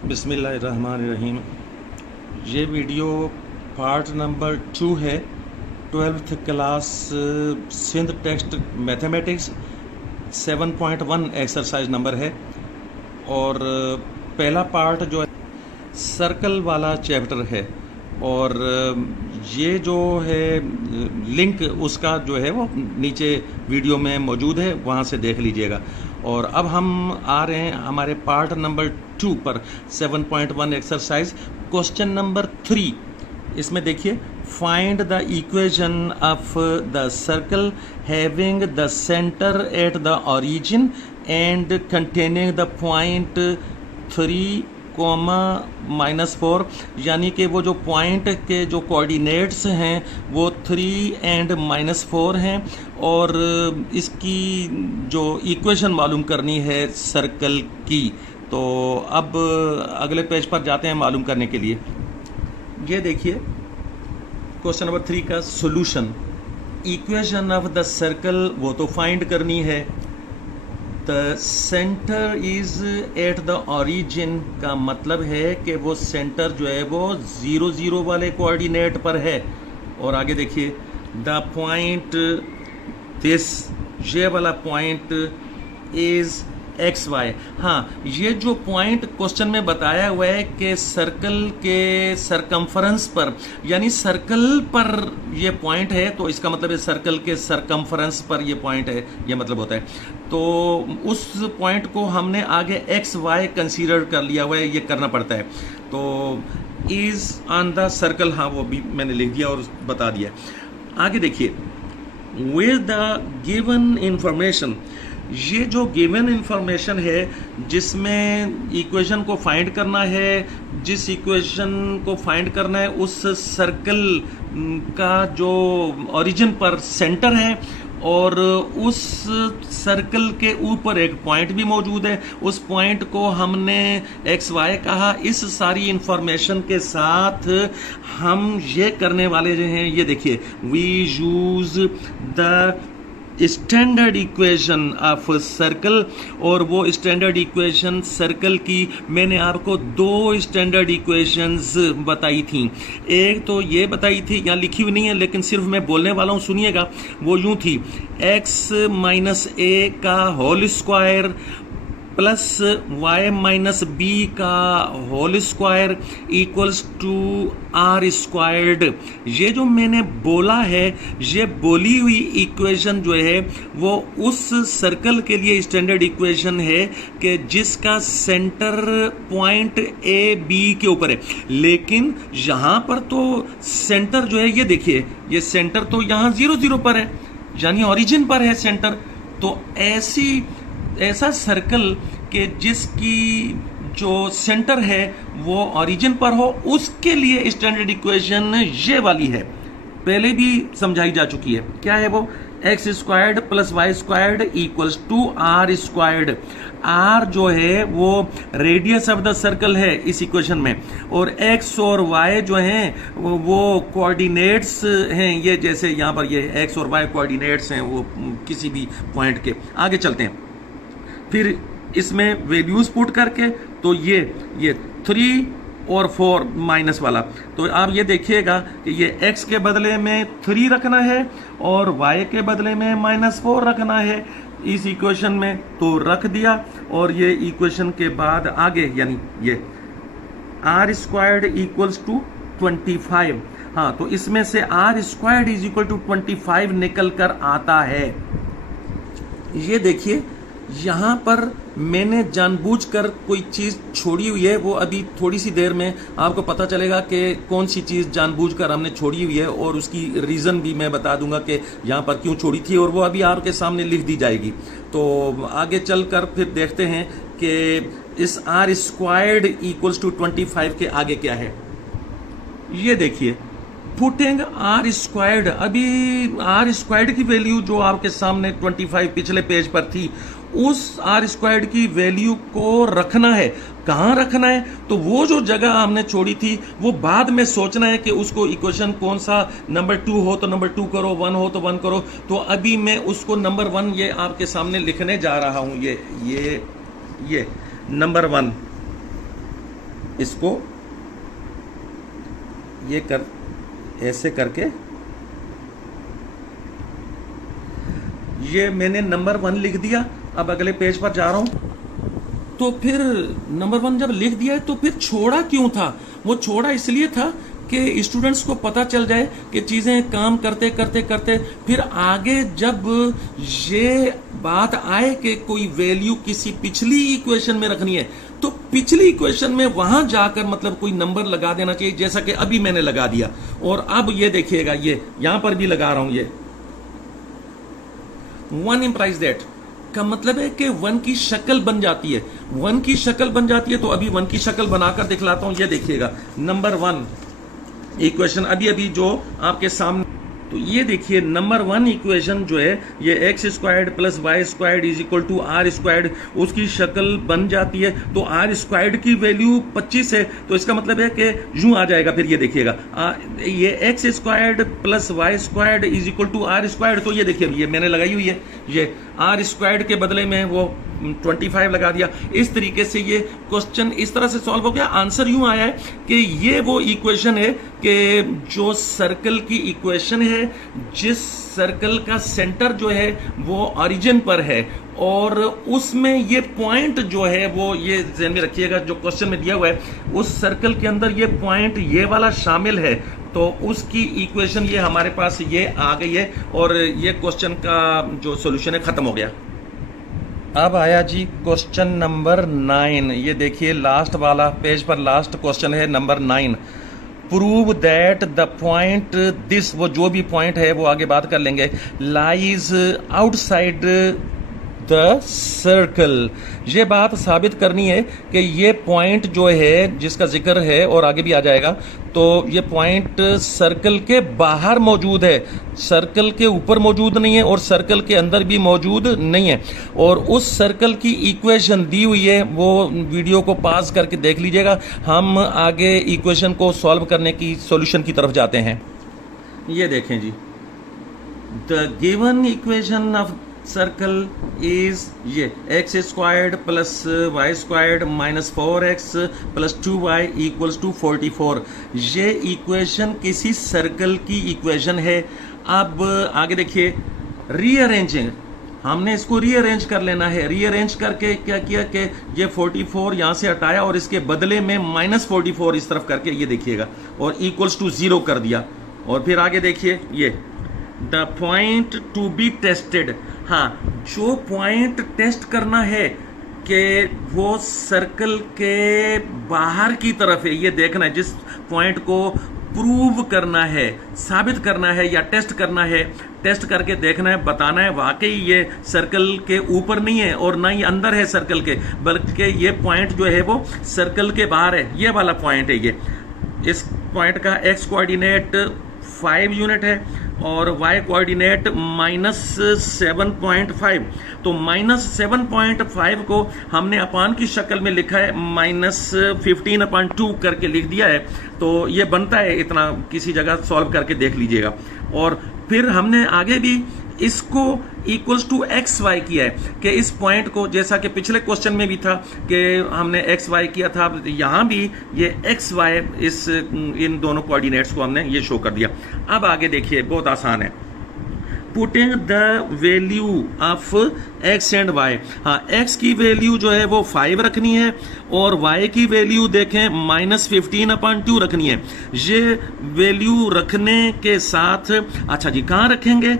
बिस्मिल्लाहिर्रहमानिर्रहीम। ये video part number 2 है। 12th क्लास सिंध टेक्स्ट मैथमेटिक्स 7.1 एक्सरसाइज नंबर है और पहला पार्ट जो है सर्कल वाला चैप्टर है और ये जो है लिंक उसका जो है वो नीचे वीडियो में मौजूद है, वहाँ से देख लीजिएगा। और अब हम आ रहे हैं हमारे पार्ट नंबर 2 पर 7.1 एक्सरसाइज क्वेश्चन नंबर 3। इसमें देखिए, find the equation of the circle having the centre at the origin and containing the point 3,-4, यानी कि वो जो पॉइंट के जो कोऑर्डिनेट्स हैं वो 3 और -4 हैं और इसकी जो इक्वेशन मालूम करनी है सर्कल की। तो अब अगले पेज पर जाते हैं मालूम करने के लिए। ये देखिए क्वेश्चन नंबर 3 का solution. Equation of the circle वो तो फाइंड करनी है। The centre is at the origin का मतलब है कि वो सेंटर जो है वो 0 0 वाले कोऑर्डिनेट पर है। और आगे देखिए, द पॉइंट दिस, ये वाला पॉइंट इज XY। हाँ, ये जो पॉइंट क्वेश्चन में बताया हुआ है कि सर्कल के सरकमफरेंस पर, यानी सर्कल पर ये पॉइंट है, तो इसका मतलब है सर्कल के सरकमफरेंस पर ये पॉइंट है, ये मतलब होता है। तो उस पॉइंट को हमने आगे XY कंसीडर कर लिया हुआ है, ये करना पड़ता है। तो इज ऑन द सर्कल, हाँ वो भी मैंने लिख दिया और बता दिया। आगे देखिए, विद द गिवन इंफॉर्मेशन, ये जो गिवन इंफॉर्मेशन है जिसमें इक्वेशन को फाइंड करना है, जिस इक्वेशन को फाइंड करना है उस सर्कल का जो ओरिजिन पर सेंटर है और उस सर्कल के ऊपर एक पॉइंट भी मौजूद है, उस पॉइंट को हमने XY कहा। इस सारी इंफॉर्मेशन के साथ हम ये करने वाले जो हैं, ये देखिए, we use the standard equation of circle. और वो स्टैंडर्ड इक्वेशन सर्कल की मैंने आपको 2 स्टैंडर्ड इक्वेशंस बताई थी। एक तो ये बताई थी, यहाँ लिखी हुई नहीं है लेकिन सिर्फ मैं बोलने वाला हूँ, सुनिएगा। वो यूँ थी, x - a का whole square plus y - b का whole square equals to r squared. ये जो मैंने बोला है, ये बोली हुई इक्वेशन जो है वो उस सर्कल के लिए स्टैंडर्ड इक्वेशन है कि जिसका सेंटर पॉइंट a b के ऊपर है। लेकिन यहाँ पर तो सेंटर जो है, ये देखिए, ये सेंटर तो यहाँ 0 0 पर है, यानी ओरिजिन पर है सेंटर। तो ऐसा सर्कल के जिसकी जो सेंटर है वो ओरिजिन पर हो, उसके लिए स्टैंडर्ड इक्वेशन ये वाली है, पहले भी समझाई जा चुकी है। क्या है वो? x squared plus y squared equals to r squared. r जो है वो रेडियस ऑफ द सर्कल है इस इक्वेशन में, और x और y जो हैं वो कोऑर्डिनेट्स हैं। ये जैसे यहाँ पर ये x और y कोऑर्डिनेट्स हैं वो किसी भी पॉइंट के। आगे चलते हैं, फिर इसमें वैल्यूज पुट करके, तो ये 3 और 4 माइनस वाला, तो आप ये देखिएगा कि ये x के बदले में 3 रखना है और y के बदले में -4 रखना है इस इक्वेशन में, तो रख दिया। और ये इक्वेशन के बाद आगे, यानी ये r स्क्वायर्ड इक्वल्स टू 25। हाँ, तो इसमें से r squared is equal to 25 निकल कर आता है। ये देखिए, यहाँ पर मैंने जानबूझकर कोई चीज़ छोड़ी हुई है, वो अभी थोड़ी सी देर में आपको पता चलेगा कि कौन सी चीज़ जानबूझकर हमने छोड़ी हुई है, और उसकी रीज़न भी मैं बता दूंगा कि यहाँ पर क्यों छोड़ी थी, और वो अभी आपके सामने लिख दी जाएगी। तो आगे चलकर फिर देखते हैं कि इस r स्क्वायर्ड इक्वल्स टू 25 के आगे क्या है। ये देखिए, पुटिंग r स्क्वायर्ड, अभी r स्क्वायर्ड की वैल्यू जो आपके सामने 25 पिछले पेज पर थी, उस r स्क्वायर्ड की वैल्यू को रखना है। कहाँ रखना है? तो वो जो जगह हमने छोड़ी थी वो बाद में सोचना है कि उसको इक्वेशन कौन सा, नंबर 2 हो तो नंबर 2 करो, 1 हो तो 1 करो। तो अभी मैं उसको नंबर 1 ये आपके सामने लिखने जा रहा हूँ। ये नंबर 1, इसको ये कर ऐसे करके ये मैंने नंबर 1 लिख दिया। अब अगले पेज पर जा रहा हूं। तो फिर नंबर 1 जब लिख दिया है तो फिर छोड़ा क्यों था? वो छोड़ा इसलिए था कि स्टूडेंट्स को पता चल जाए कि चीजें काम करते करते करते फिर आगे जब ये बात आए कि कोई वैल्यू किसी पिछली इक्वेशन में रखनी है तो पिछली इक्वेशन में वहां जाकर मतलब कोई नंबर लगा देना चाहिए, जैसा कि अभी मैंने लगा दिया। और अब ये देखिएगा, ये यहां पर भी लगा रहा हूं, ये 1 implies दैट का मतलब है कि 1 की शक्ल बन जाती है। 1 की शक्ल बन जाती है तो अभी 1 की शक्ल बनाकर दिखलाता हूं। ये देखिएगा नंबर 1 इक्वेशन अभी अभी जो आपके सामने, तो ये देखिए नंबर 1 इक्वेशन जो है ये x squared plus y squared is equal to r squared, उसकी शक्ल बन जाती है। तो आर स्क्वायर्ड की वैल्यू 25 है, तो इसका मतलब है कि यूं आ जाएगा। फिर ये देखिएगा ये x squared plus y squared is equal to r squared. तो ये देखिए ये मैंने लगाई हुई है, ये आर स्क्वायर्ड के बदले में वो 25 लगा दिया। इस तरीके से ये क्वेश्चन इस तरह से सॉल्व हो गया। आंसर यूं आया है कि ये वो इक्वेशन है कि जो सर्कल की इक्वेशन है, जिस सर्कल का सेंटर जो है वो ओरिजिन पर है और उसमें ये पॉइंट जो है वो, ये ध्यान में रखिएगा जो क्वेश्चन में दिया हुआ है उस सर्कल के अंदर ये पॉइंट ये वाला शामिल है, तो उसकी इक्वेशन ये हमारे पास ये आ गई है और ये क्वेश्चन का जो सॉल्यूशन है खत्म हो गया। अब आया जी क्वेश्चन नंबर 9। ये देखिए लास्ट वाला पेज पर लास्ट क्वेश्चन है number 9। Prove that the point this, वो जो भी पॉइंट है वो आगे बात कर लेंगे, लाइज आउटसाइड द सर्कल। ये बात साबित करनी है कि ये पॉइंट जो है जिसका जिक्र है और आगे भी आ जाएगा, तो ये पॉइंट सर्कल के बाहर मौजूद है, सर्कल के ऊपर मौजूद नहीं है और सर्कल के अंदर भी मौजूद नहीं है। और उस सर्कल की इक्वेशन दी हुई है, वो वीडियो को पॉज करके देख लीजिएगा। हम आगे इक्वेशन को सॉल्व करने की सॉल्यूशन की तरफ जाते हैं। ये देखें जी, the given equation of circle is ये x squared plus y squared minus 4x plus 2y equals to 44। ये इक्वेशन किसी सर्कल की इक्वेशन है। अब आगे देखिए रीअरेंजिंग, हमने इसको रीअरेंज कर लेना है। रीअरेंज करके क्या किया कि ये 44 यहां से हटाया और इसके बदले में माइनस 44 इस तरफ करके ये देखिएगा और इक्वल्स टू 0 कर दिया। और फिर आगे देखिए ये the point to be tested, हाँ जो पॉइंट टेस्ट करना है कि वो सर्कल के बाहर की तरफ है, ये देखना है। जिस पॉइंट को प्रूव करना है, साबित करना है या टेस्ट करना है, टेस्ट करके देखना है, बताना है वाकई ये सर्कल के ऊपर नहीं है और ना ही अंदर है सर्कल के, बल्कि ये पॉइंट जो है वो सर्कल के बाहर है। ये वाला पॉइंट है ये। इस पॉइंट का एक्स कोऑर्डिनेट 5 यूनिट है और y कोऑर्डिनेट -7.5। तो -7.5 को हमने अपान की शक्ल में लिखा है, -15/2 करके लिख दिया है। तो ये बनता है इतना, किसी जगह सॉल्व करके देख लीजिएगा। और फिर हमने आगे भी इसको इक्वल्स टू एक्स वाई किया है कि इस पॉइंट को, जैसा कि पिछले क्वेश्चन में भी था कि हमने एक्स वाई किया था, यहां भी ये एक्स वाई इन दोनों कोऑर्डिनेट्स को हमने ये शो कर दिया। अब आगे देखिए, बहुत आसान है। Putting the value of x and y, हाँ एक्स की वैल्यू जो है वो 5 रखनी है और वाई की वैल्यू देखें -15/2 रखनी है। ये वैल्यू रखने के साथ, अच्छा जी कहां रखेंगे,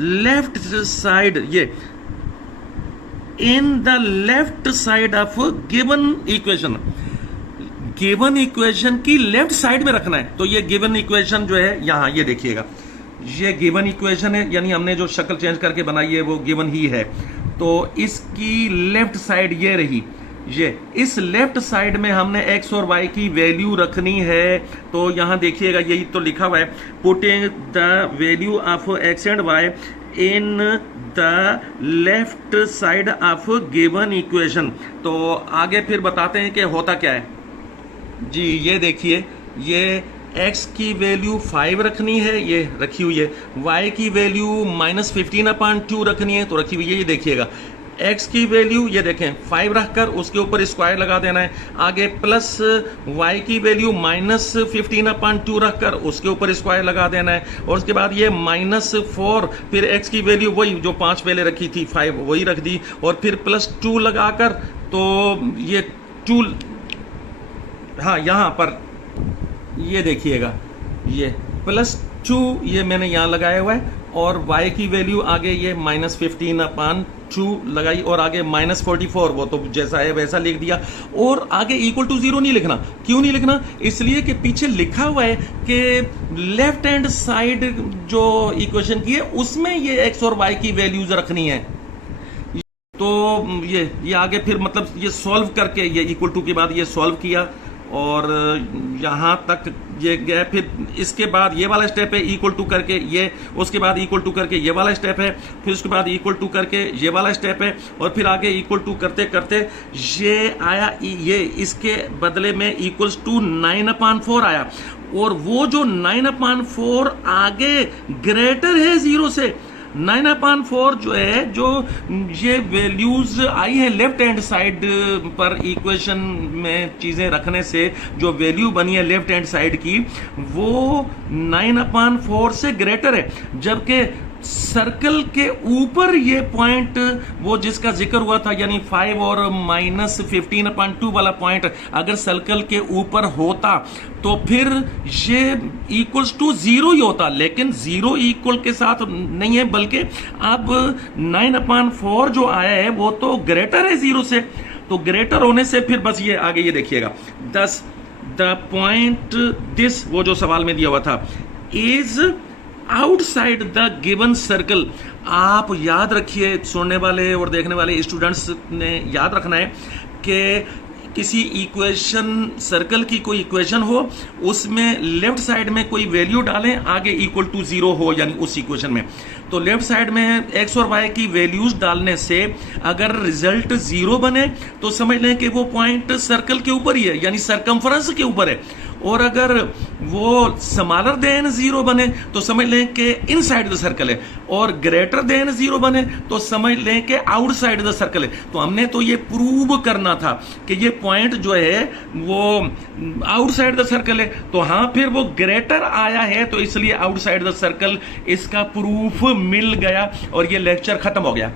लेफ्ट साइड, ये in the left side of given equation, given equation की लेफ्ट साइड में रखना है। तो ये गिवन इक्वेशन जो है यहां, ये देखिएगा ये गिवन इक्वेशन है, यानी हमने जो शक्ल चेंज करके बनाई है वो गिवन ही है। तो इसकी लेफ्ट साइड ये रही, ये इस लेफ्ट साइड में हमने x और y की वैल्यू रखनी है। तो यहां देखिएगा यही तो लिखा हुआ है, putting the value of x and y in the left side of given equation. तो आगे फिर बताते हैं कि होता क्या है जी। ये देखिए, ये x की वैल्यू 5 रखनी है, ये रखी हुई है। y की वैल्यू -15/2 रखनी है, तो रखी हुई है। ये देखिएगा x की वैल्यू ये देखें 5 रखकर उसके ऊपर स्क्वायर लगा देना है, आगे प्लस y की वैल्यू -15/2 रखकर उसके ऊपर स्क्वायर लगा देना है, और उसके बाद ये -4, फिर x की वैल्यू वही जो 5 पहले रखी थी 5 वही रख दी, और फिर +2 लगाकर, तो ये 2, हाँ यहाँ पर ये देखिएगा ये +2 ये मैंने यहाँ लगाया हुआ है, और y की वैल्यू आगे ये -15/2 लगाई, और आगे -44 वो तो जैसा है वैसा लिख दिया, और आगे = 0 नहीं लिखना। क्यों नहीं लिखना? इसलिए कि पीछे लिखा हुआ है कि लेफ्ट हैंड साइड जो इक्वेशन की है उसमें ये x और y की वैल्यूज रखनी है। तो ये आगे फिर मतलब ये सॉल्व करके ये = के बाद ये सॉल्व किया और यहाँ तक ये गए, फिर इसके बाद ये वाला स्टेप है = करके ये, उसके बाद = करके ये वाला स्टेप है, फिर उसके बाद = करके ये वाला स्टेप है, और फिर आगे = करते करते ये आया, ये इसके बदले में = 9/4 आया, और वो जो 9/4 आगे ग्रेटर है 0 से, 9/4 जो है, जो ये वैल्यूज आई है लेफ्ट हैंड साइड पर इक्वेशन में चीजें रखने से जो वैल्यू बनी है लेफ्ट हैंड साइड की, वो 9/4 से ग्रेटर है, जबकि सर्कल के ऊपर ये पॉइंट वो जिसका जिक्र हुआ था, यानी 5 और -15/2 वाला पॉइंट अगर सर्कल के ऊपर होता तो फिर ये = 0 ही होता, लेकिन 0 इक्वल के साथ नहीं है, बल्कि अब 9/4 जो आया है वो तो ग्रेटर है 0 से, तो ग्रेटर होने से फिर बस ये आगे ये देखिएगा, द पॉइंट दिस, वो जो सवाल में दिया हुआ था, is outside the given circle. आप याद रखिए, सुनने वाले और देखने वाले स्टूडेंट्स ने याद रखना है कि किसी इक्वेशन, सर्कल की कोई इक्वेशन हो, उसमें लेफ्ट साइड में कोई वैल्यू डालें, आगे = 0 हो, यानी उस इक्वेशन में, तो लेफ्ट साइड में x और y की वैल्यूज डालने से अगर रिजल्ट 0 बने तो समझ लें कि वो पॉइंट सर्कल के ऊपर ही है, यानी सरकमफ्रेंस के ऊपर है, और अगर वो स्मॉलर देन 0 बने तो समझ लें कि इनसाइड द सर्कल है, और ग्रेटर देन 0 बने तो समझ लें कि आउटसाइड द सर्कल है। तो हमने तो ये प्रूव करना था कि ये पॉइंट जो है वो आउटसाइड द सर्कल है, तो हाँ फिर वो ग्रेटर आया है, तो इसलिए आउटसाइड द सर्कल, इसका प्रूफ मिल गया और ये लेक्चर खत्म हो गया।